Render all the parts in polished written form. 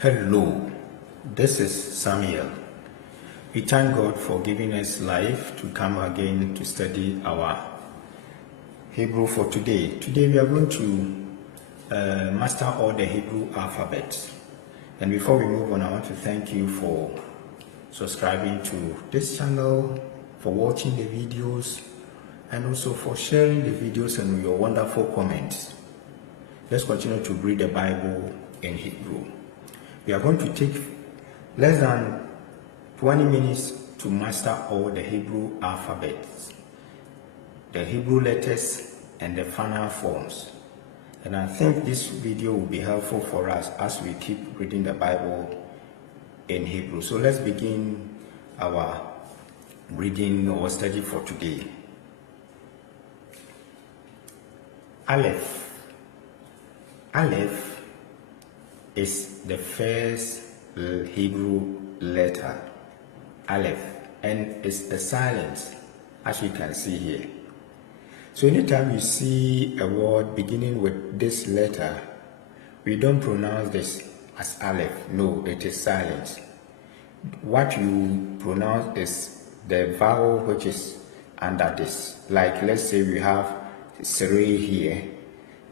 Hello, this is Samuel. We thank God for giving us life to come again to study our Hebrew for today. Today we are going to master all the Hebrew alphabet. And before we move on, I want to thank you for subscribing to this channel, for watching the videos, and also for sharing the videos and your wonderful comments. Let's continue to read the Bible in Hebrew. We are going to take less than 20 minutes to master all the Hebrew alphabets, the Hebrew letters, and the final forms. And I think this video will be helpful for us as we keep reading the Bible in Hebrew. So let's begin our reading or study for today. Aleph. Aleph is the first Hebrew letter, Aleph, and it's a silent, as you can see here. So anytime you see a word beginning with this letter, we don't pronounce this as Aleph. No, it is silent. What you pronounce is the vowel which is under this. Like, let's say we have Sere here.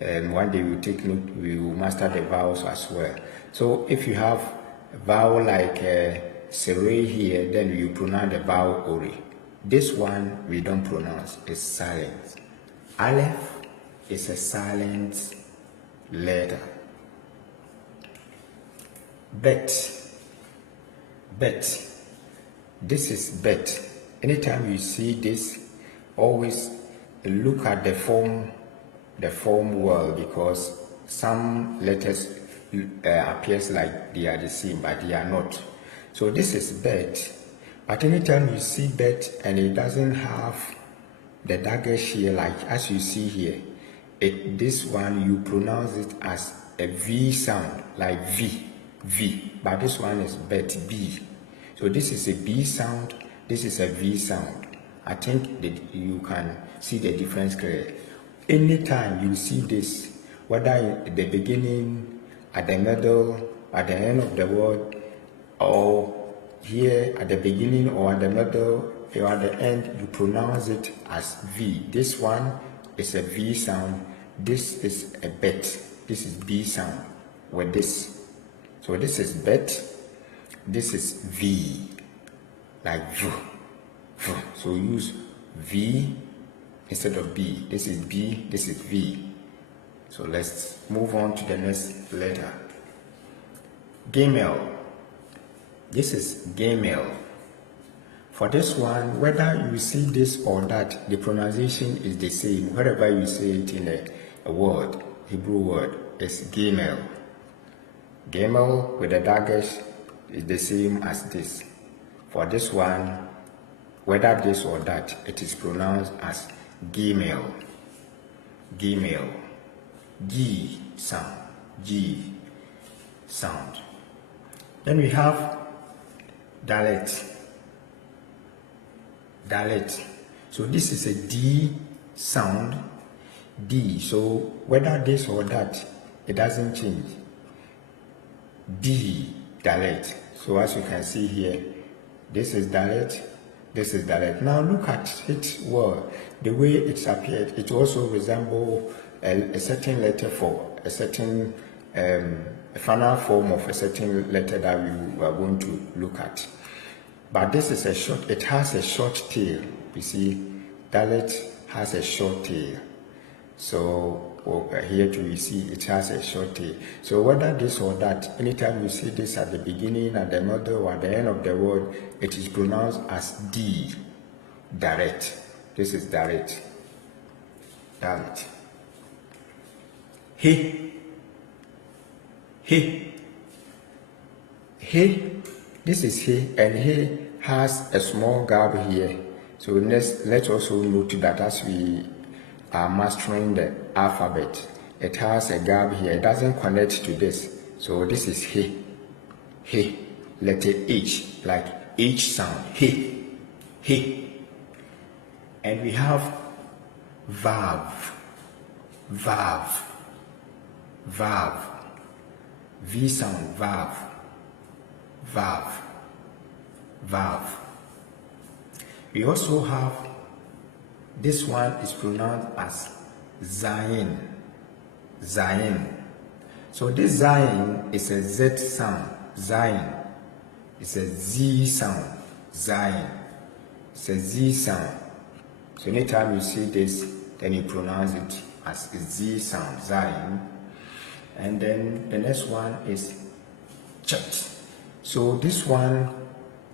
And one day we'll take note, we will master the vowels as well. So if you have a vowel like Sere here, then you pronounce the vowel Ori. This one we don't pronounce, it's silent. Aleph is a silent letter. Bet. Bet. This is bet. Anytime you see this, always look at the form well, because some letters appears like they are the same, but they are not. So this is bet, but anytime you see bet and it doesn't have the daggers here, like as you see here, this one you pronounce it as a V sound, like V, but this one is bet, B. So this is a B sound, this is a V sound. I think that you can see the difference clearly. Anytime you see this, whether at the beginning, at the middle, at the end of the word, or here at the beginning or at the middle or at the end, you pronounce it as V. This one is a V sound. This is a bet. This is B sound with this. So this is bet. This is V, like V. So use V instead of B. This is B, this is V. So let's move on to the next letter. Gimel. This is Gimel. For this one, whether you see this or that, the pronunciation is the same. Wherever you say it in a word, Hebrew word, it's Gimel. Gimel with the daggers is the same as this. For this one, whether this or that, it is pronounced as Gimel. Gimel. G sound. G sound. Then we have Dalet. Dalet. So this is a D sound. D. So whether this or that, it doesn't change. D. Dalet. So as you can see here, this is Dalet. This is Dalet. Now look at it well. The way it's appeared, it also resembles a certain letter for a certain final form of a certain letter that we are going to look at. But this is a short, it has a short tail. You see, Dalet has a short tail. So here too you see it has a short tail. So whether this or that, anytime you see this at the beginning, at the middle, or at the end of the word, it is pronounced as D. Dalet. This is Dalet. Dalet. He. This is he, and he has a small gap here. So let's also note that as we are mastering the alphabet, it has a gap here. It doesn't connect to this. So this is he. Letter H, like H sound. He. And we have Vav. V sound, Vav. valve, valve. We also have, this one is pronounced as zayin, zayin. So this zayin is a Z sound, zayin. It's a Z sound, zayin. It's a Z sound. So anytime you see this, then you pronounce it as a Z sound, zayin. And then the next one is chet. So this one,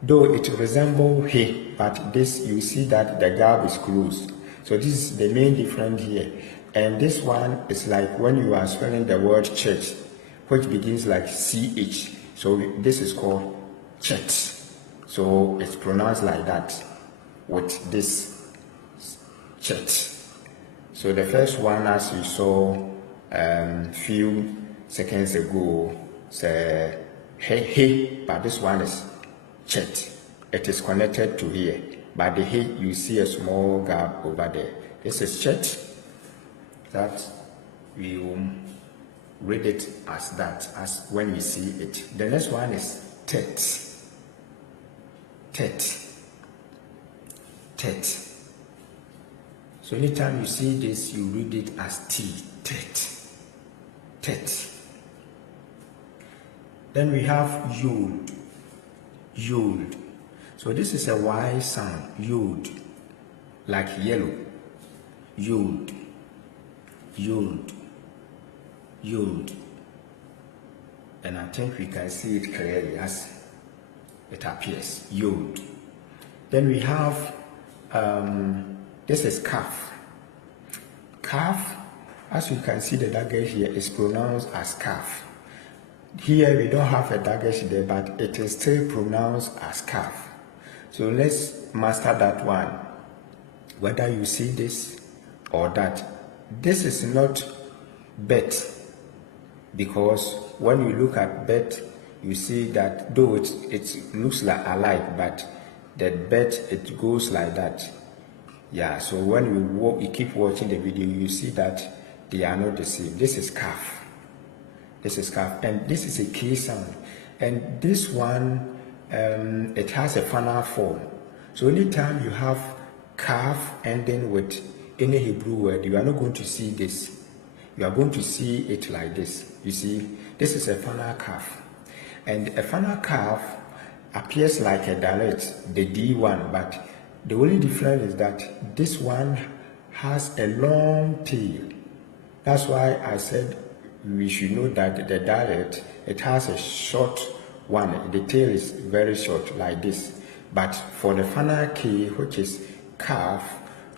though it resembles he, but this, you see that the gap is closed. So this is the main difference here. And this one is like when you are spelling the word church, which begins like CH. So this is called chet. So it's pronounced like that with this chet. So the first one, as you saw few seconds ago, say hey, but this one is chet. It is connected to here, but the hey, you see a small gap over there. This is chet. That we will read it as that, as when we see it. The next one is tet. Tet. Tet. So anytime you see this, you read it as T. Tet. Tet. Then we have yod. Yod. So this is a Y sound. Yod. Like yellow. Yod. Yod. Yod. And I think we can see it clearly as it appears. Yod. Then we have this is kaf. Kaf, as you can see, the dagesh here is pronounced as kaf. Here we don't have a dagesh there, but it is still pronounced as kaf. So let's master that one. Whether you see this or that, this is not bet, because when you look at bet, you see that though it looks like alike, but the bet, it goes like that. Yeah, so when you keep watching the video, you see that they are not the same. This is kaf. This is kaf, and this is a K sound. And this one, it has a final form. So anytime you have kaf ending with any Hebrew word, you are not going to see this. You are going to see it like this. You see, this is a final kaf. And a final kaf appears like a direct, the D one, but the only difference is that this one has a long tail. That's why I said we should know that the direct, it has a short one. The tail is very short like this. But for the final K, which is kaf,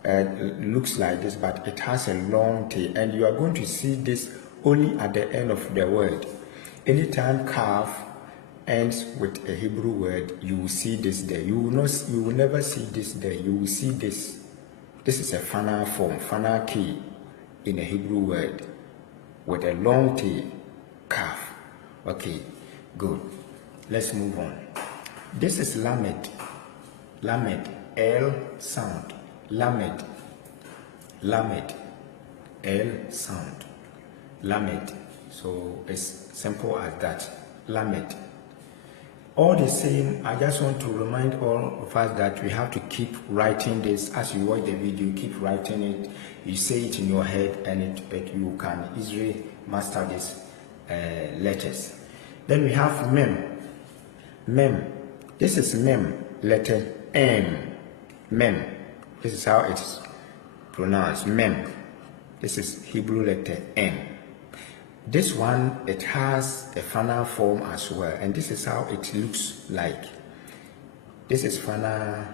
looks like this, but it has a long tail, and you are going to see this only at the end of the word. Anytime kaf ends with a Hebrew word, you will see this there. You will never see this there. You will see this. This is a final form, final K in a Hebrew word with a long tail, kaf. Okay, good. Let's move on. This is lamed. Lamed, L sound. Lamed, lamed, L sound, lamed. So it's simple as that, lamed. All the same, I just want to remind all of us that we have to keep writing this. As you watch the video, keep writing it. You say it in your head, and you can easily master these letters. Then we have mem. Mem. This is mem, letter M. Mem. This is how it's pronounced, mem. This is Hebrew letter M. This one, it has a final form as well, and this is how it looks like. This is final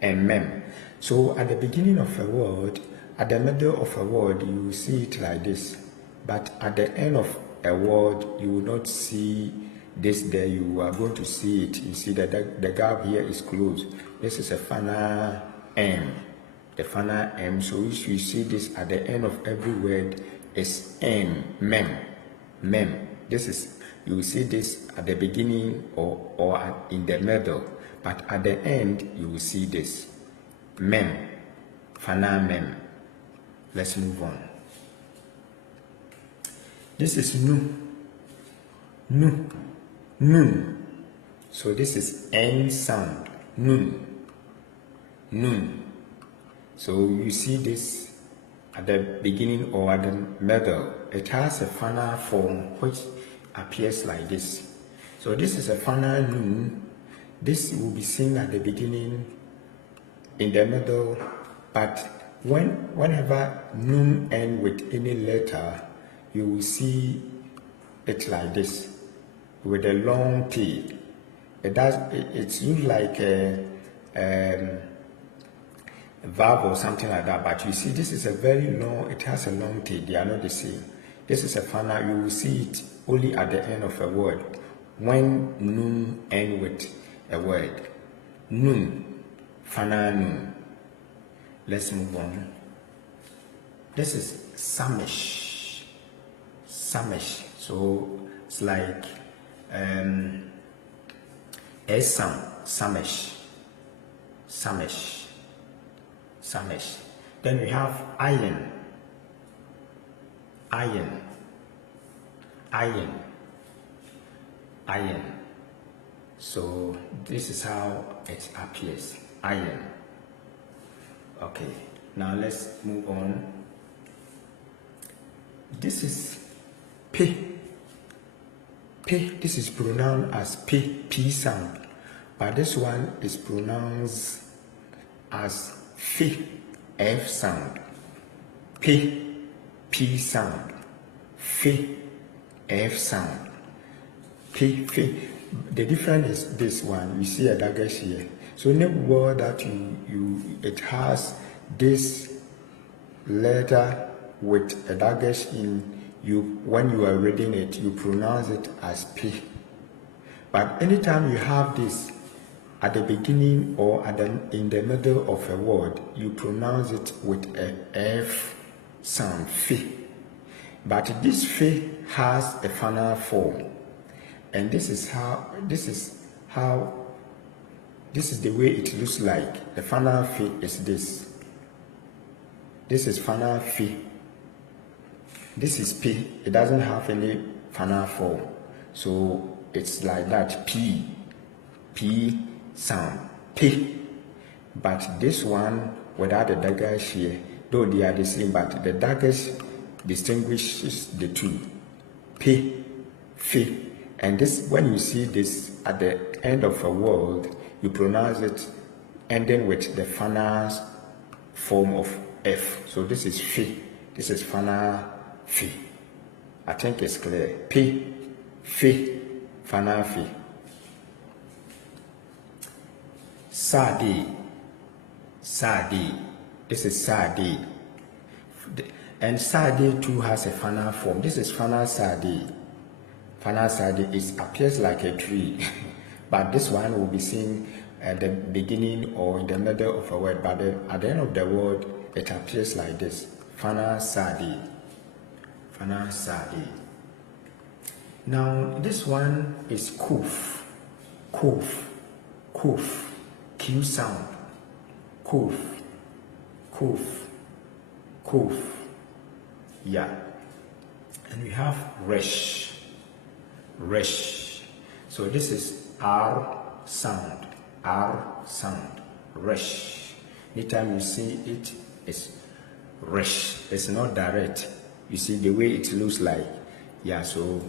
and mem. So at the beginning of a word, at the middle of a word, you will see it like this. But at the end of a word, you will not see this there. You are going to see it. You see that the gap here is closed. This is a final M, the final M. So if you see this at the end of every word, is M, mem, mem. This is, you will see this at the beginning or in the middle, but at the end you will see this, mem, final mem. Let's move on. This is nu, nu, nun, So this is N sound, nun, nun. So you see this at the beginning or at the middle. It has a final form which appears like this. So this is a final nun. This will be seen at the beginning, in the middle, but whenever nun end with any letter, you will see it like this, with a long T. It's used like a verb or something like that, but you see this is a very long, it has a long T, they are not the same. This is a final, you will see it only at the end of a word, when nun end with a word. Nun, final nun. Let's move on. This is Samish. Samish. So it's like S sound. Samish. Samish. Samish. Then we have iron. Iron. Iron. Iron. So this is how it appears. Iron. Okay, now let's move on. This is P. P, this is pronounced as P, P sound. But this one is pronounced as F, F sound. P, P sound. F, F sound. P, F. The difference is this one. You see a daggers here. So in a word that it has this letter with a daggers in, when you are reading it, you pronounce it as P. But anytime you have this at the beginning or in the middle of a word, you pronounce it with a F sound, F. But this F has a final form, and this is the way it looks like. The final F is this. This is final F. This is P. It doesn't have any final form. So it's like that. P. P sound. P. But this one without the daggers here, though they are the same, but the daggers distinguishes the two. P. F. And this, when you see this at the end of a word, you pronounce it ending with the final form of F. So this is F. This is final F. I think it's clear. P, F, final F. Sadi. Sadi. This is Sadi. And Sadi too has a final form. This is final Sadi. Final Sadi, it appears like a tree. But this one will be seen at the beginning or in the middle of a word, but at the end of the word, it appears like this. Fana Sadi. Fana Sadi. Now, this one is Kuf. Kuf. Kuf. Q sound. Kuf. Kuf. Kuf. Yeah. And we have Resh. Resh. So this is R sound. R sound. Resh. Anytime you see it, it's Resh. It's not direct. You see the way it looks like. Yeah, so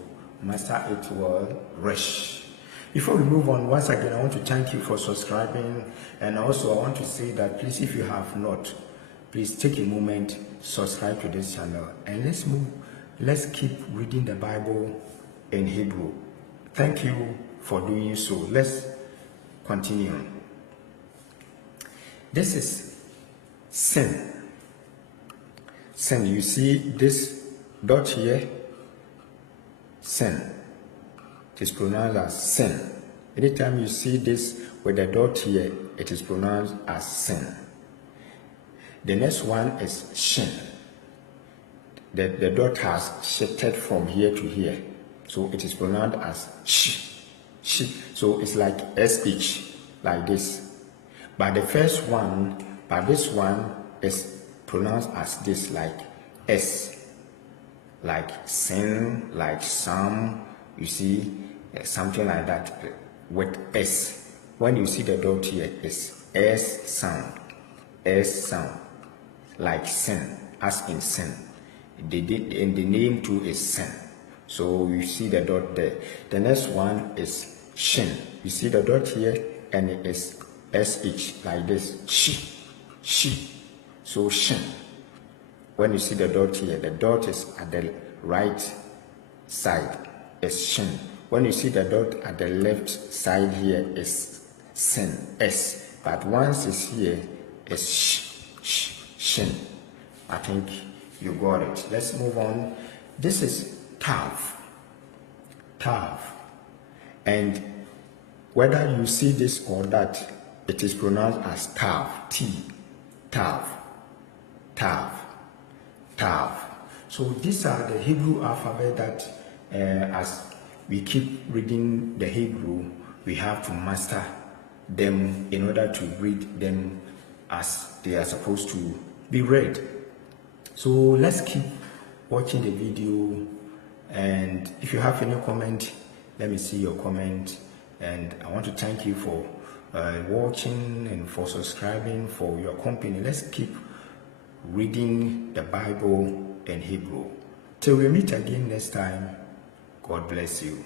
master it well. Resh. Before we move on, once again, I want to thank you for subscribing. And also, I want to say that please, if you have not, please take a moment, subscribe to this channel. And let's keep reading the Bible in Hebrew. Thank you for doing so. Let's continue. This is sin. Sin. You see this dot here? Sin. It is pronounced as sin. Anytime you see this with a dot here, it is pronounced as sin. The next one is shin. The dot has shifted from here to here. So it is pronounced as sh. Sh. So it's like SH, like this. But this one is pronounced as this, like S. Like sin, like some, you see, something like that. with S. When you see the dot here, it's S sound. S sound. Like sin, as in sin. And the name too is sin. So you see the dot there. The next one is shin. You see the dot here, and it is SH like this. She. So shin. When you see the dot here, the dot is at the right side. It's shin. When you see the dot at the left side here, is sin. S. But once it's here, it's shin. I think you got it. Let's move on. This is tav. And whether you see this or that, it is pronounced as tav. Tav. So these are the Hebrew alphabet that as we keep reading the Hebrew, we have to master them in order to read them as they are supposed to be read. So let's keep watching the video, and if you have any comment, let me see your comment. And I want to thank you for watching and for subscribing, for your company. Let's keep reading the Bible in Hebrew. Till we meet again next time, God bless you.